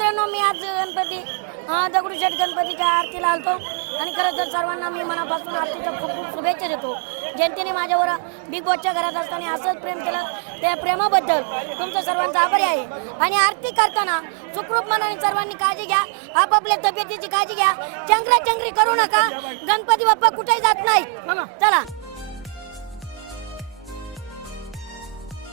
मित्रांनो मी आज गणपती दगडूशेठ गणपतीच्या आरतीला आलतो. आणि खरं तर सर्वांना मी मनापासून आरतीच्या खूप खूप शुभेच्छा देतो. जनतेने माझ्यावर बिग बॉसच्या घरात असताना असंच प्रेम केलं. त्या प्रेमाबद्दल तुमचं सर्वांचा आभारी आहे. आणि आरती करताना सुखरूप मनाने सर्वांनी काळजी घ्या. आपापल्या तब्येतीची काळजी घ्या. चंगरा चंगरी करू नका. गणपती बाप्पा कुठेही जात नाही चला.